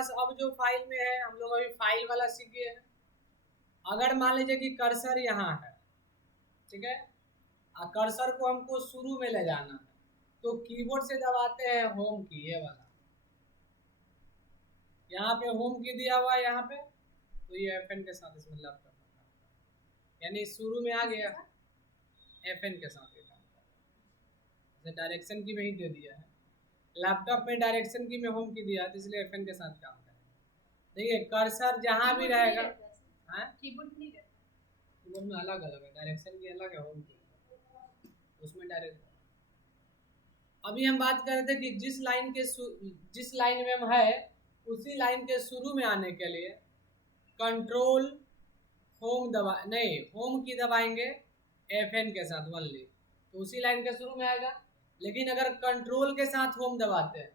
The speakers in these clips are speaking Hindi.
अब जो फाइल में है हम लोग अभी फाइल वाला सीखे हैं। अगर मान लीजिए कि कर्सर यहाँ है, ठीक है, और कर्सर को हमको शुरू में ले जाना है, तो कीबोर्ड से दबाते हैं होम की, ये वाला, यहाँ पे होम की दिया हुआ है यहाँ पे, तो ये FN के साथ इसमें लैप करना है, यानी शुरू में आ गया FN के साथ ये काम कर रहा है। डायरेक्शन की में ही दे दिया है, लैपटॉप में डायरेक्शन की में होम की दिया है, तो इसलिए FN के साथ काम करेगा। देखिए कर्सर जहाँ भी रहेगा, कीबोर्ड में अलग अलग है, डायरेक्शन की अलग है, होम की उसमें डायरेक्ट। अभी हम बात कर रहे थे कि जिस लाइन में हम है उसी लाइन के शुरू में आने के लिए कंट्रोल होम दबा नहीं, होम की दबाएंगे FN के साथ ओनली, तो उसी लाइन के शुरू में आएगा। लेकिन अगर कंट्रोल के साथ होम दबाते हैं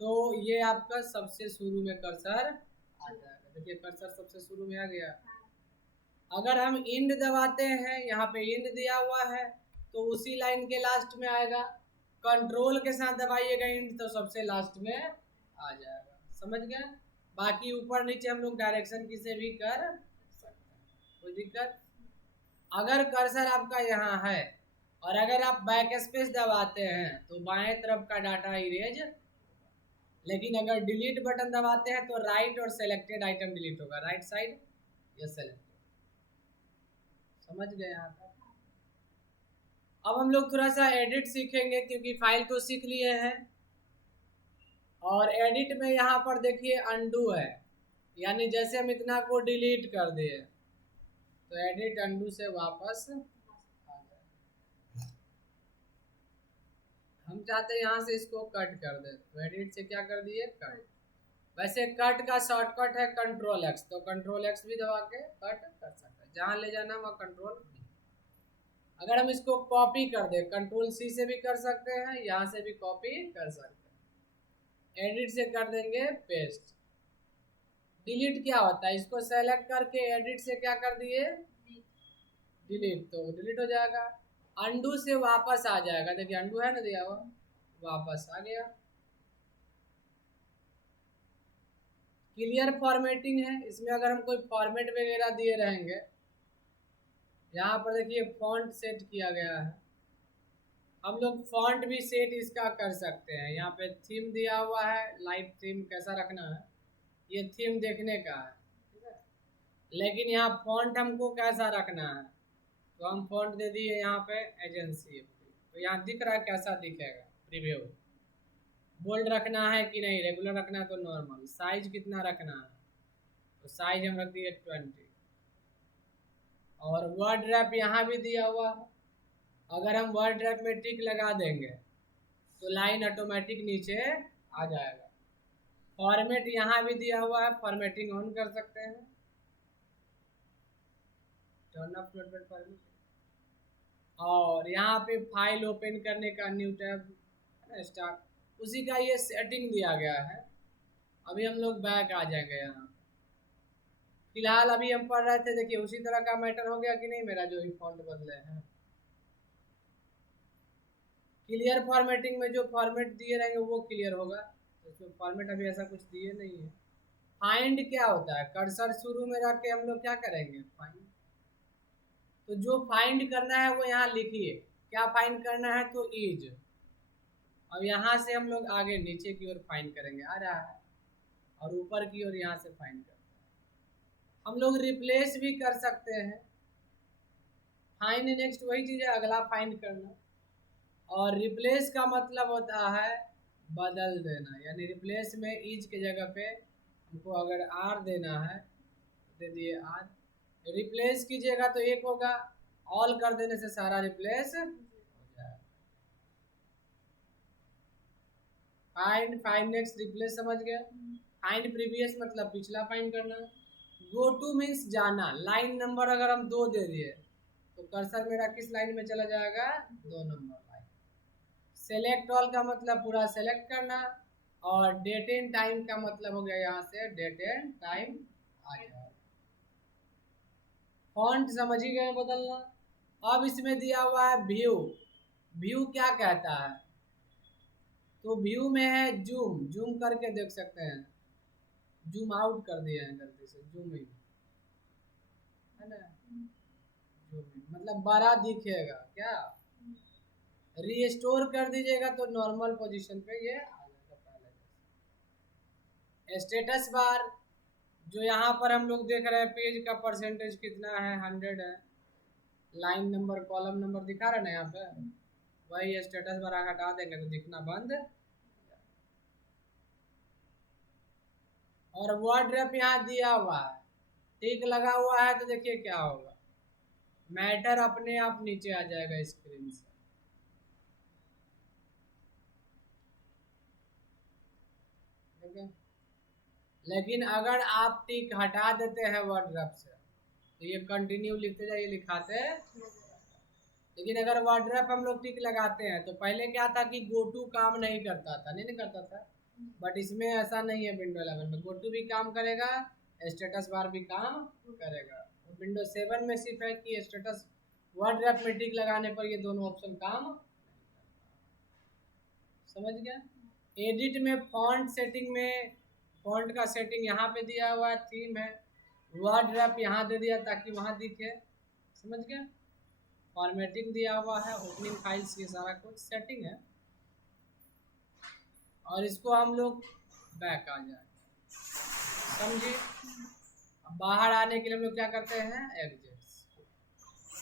तो ये आपका सबसे शुरू में कर्सर आ जाएगा। देखिए कर्सर सबसे शुरू में आ गया। अगर हम इंड दबाते हैं, यहाँ पे इंड दिया हुआ है, तो उसी लाइन के लास्ट में आएगा। कंट्रोल के साथ दबाइएगा इंड तो सबसे लास्ट में आ जाएगा। समझ गए? बाकी ऊपर नीचे हम लोग डायरेक्शन की से भी कर सकते हैं, कोई दिक्कत। अगर कर्सर आपका यहाँ है और अगर आप बैक स्पेस दबाते हैं तो बाएं तरफ का डाटा इरेज, लेकिन अगर डिलीट बटन दबाते हैं तो राइट और सेलेक्टेड आइटम डिलीट होगा, राइट साइड या सेलेक्टेड। समझ गए यहाँ तक? अब हम लोग थोड़ा सा एडिट सीखेंगे, क्योंकि फाइल तो सीख लिए हैं। और एडिट में यहाँ पर देखिए अनडू है, यानी जैसे हम इतना को डिलीट कर दिए तो एडिट अनडू से वापस आ जाए। हम चाहते हैं यहाँ से इसको कट कर दे, तो एडिट से क्या कर दिए, कट। वैसे कट का शॉर्टकट है कंट्रोल X, तो कंट्रोल X भी दबा के कट कर सकते हैं, जहाँ ले जाना वहाँ कंट्रोल V। अगर हम इसको कॉपी कर दे, कंट्रोल C से भी कर सकते हैं, यहाँ से भी कॉपी कर सकते हैं। एडिट से कर देंगे पेस्ट। डिलीट क्या होता है, इसको सेलेक्ट करके एडिट से क्या कर दिए, डिलीट, तो डिलीट हो जाएगा। अनडू से वापस आ जाएगा, देखिए अनडू है ना दिया हुआ, वापस आ गया। क्लियर फॉर्मेटिंग है, इसमें अगर हम कोई फॉर्मेट वगैरह दिए रहेंगे, यहाँ पर देखिए फॉन्ट सेट किया गया है, हम लोग फॉन्ट भी सेट इसका कर सकते हैं। यहाँ पे थीम दिया हुआ है, लाइट थीम कैसा रखना है, ये थीम देखने का है, ठीक है। लेकिन यहाँ फॉन्ट हमको कैसा रखना है, तो हम फॉन्ट दे दिए यहाँ पे एजेंसी, तो यहाँ दिख रहा है कैसा दिखेगा प्रीव्यू। बोल्ड रखना है कि नहीं, रेगुलर रखना है तो नॉर्मल। साइज कितना रखना है, तो साइज हम रख दिए 20। और वर्ड रैप यहाँ भी दिया हुआ है, अगर हम वर्ड रैप में टिक लगा देंगे तो लाइन ऑटोमेटिक नीचे आ जाएगा। फॉर्मेट यहाँ भी दिया हुआ है, फॉर्मेटिंग ऑन कर सकते हैं, टर्न ऑफ नोटपैड फॉर्मेट। और यहाँ पे फाइल ओपन करने का न्यू टैब स्टार्ट, उसी का ये सेटिंग दिया गया है। अभी हम लोग बैक आ जाएंगे यहाँ। फिलहाल अभी हम पढ़ रहे थे, देखिए उसी तरह का मैटर हो गया कि नहीं मेरा, जो ही फॉन्ट बदले हैं। क्लियर फॉर्मेटिंग में जो फॉर्मेट दिए रहेंगे वो क्लियर होगा, तो इसमें फॉर्मेट अभी ऐसा कुछ दिए नहीं है। फाइंड क्या होता है, कर्सर शुरू में रख के हम लोग क्या करेंगे, फाइंड। तो जो फाइंड करना है वो यहाँ लिखिए, क्या फाइंड करना है, तो इज। अब यहाँ से हम लोग आगे नीचे की ओर फाइंड करेंगे, आ रहा है, और ऊपर की ओर यहाँ से फाइंड करते हैं। हम लोग रिप्लेस भी कर सकते हैं। फाइंड नेक्स्ट वही चीज़ है, अगला फाइंड करना। और रिप्लेस का मतलब होता है बदल देना, यानी रिप्लेस में इज के जगह पे हमको अगर आर देना है दे दिए आर, रिप्लेस कीजिएगा तो एक होगा, ऑल कर देने से सारा रिप्लेस हो जाएगा। फाइंड, फाइंड नेक्स्ट, रिप्लेस समझ गए। फाइंड प्रीवियस मतलब पिछला फाइंड करना। गो टू मीन्स जाना, लाइन नंबर अगर हम 2 दे दिए तो कर्सर मेरा किस लाइन में चला जाएगा, 2 नंबर लाइन। सेलेक्ट ऑल का मतलब पूरा सेलेक्ट करना, और डेट एंड टाइम का मतलब हो गया यहाँ से डेट एंड टाइम आ जाएगा। फॉन्ट समझ ही गए बदलना। अब इसमें दिया हुआ है व्यू। व्यू क्या कहता है, तो व्यू में है जूम, जूम करके देख सकते हैं। जूम आउट कर दिया है गलती से, जूम इन है ना, जूम इन मतलब बड़ा दिखेगा क्या। रीस्टोर कर दीजिएगा तो नॉर्मल पोजीशन पे ये आ जाएगा पहले। स्टेटस बार जो यहाँ पर हम लोग देख रहे हैं पेज का परसेंटेज कितना है, 100 है। लाइन नंबर कॉलम नंबर दिखा रहे ना यहाँ पे, वही स्टेटस बार हटा देंगे तो दिखना बंद। और वर्ड रैप यहाँ दिया हुआ है, टिक लगा हुआ है, तो देखिए क्या होगा, मैटर अपने आप नीचे आ जाएगा स्क्रीन से। ठीक है, लेकिन अगर आप टिक हटा देते हैं वर्ड रैप से तो ये कंटिन्यू लिखते जाइए, लिखाते। लेकिन अगर वर्ड रैप हम लोग टिक लगाते हैं तो पहले क्या था कि गो टू काम नहीं करता था, नहीं करता था, बट इसमें ऐसा नहीं है। विंडो 11 में गो टू भी काम करेगा, स्टेटस बार भी काम करेगा। विंडो 7 में सिर्फ है कि स्टेटस वर्ड रैप में टिक लगाने पर ये दोनों ऑप्शन काम, समझ गया। एडिट में फॉन्ट सेटिंग में, फॉन्ट का सेटिंग यहाँ पे दिया हुआ है, थीम है, वर्ड रैप यहाँ दे दिया ताकि वहाँ दिखे, समझ गया। फॉर्मेटिंग दिया हुआ है, ओपनिंग फाइल्स ये सारा कुछ सेटिंग है। और इसको हम लोग बैक आ जाए, समझिए। अब बाहर आने के लिए हम लोग क्या करते हैं, एग्जिट।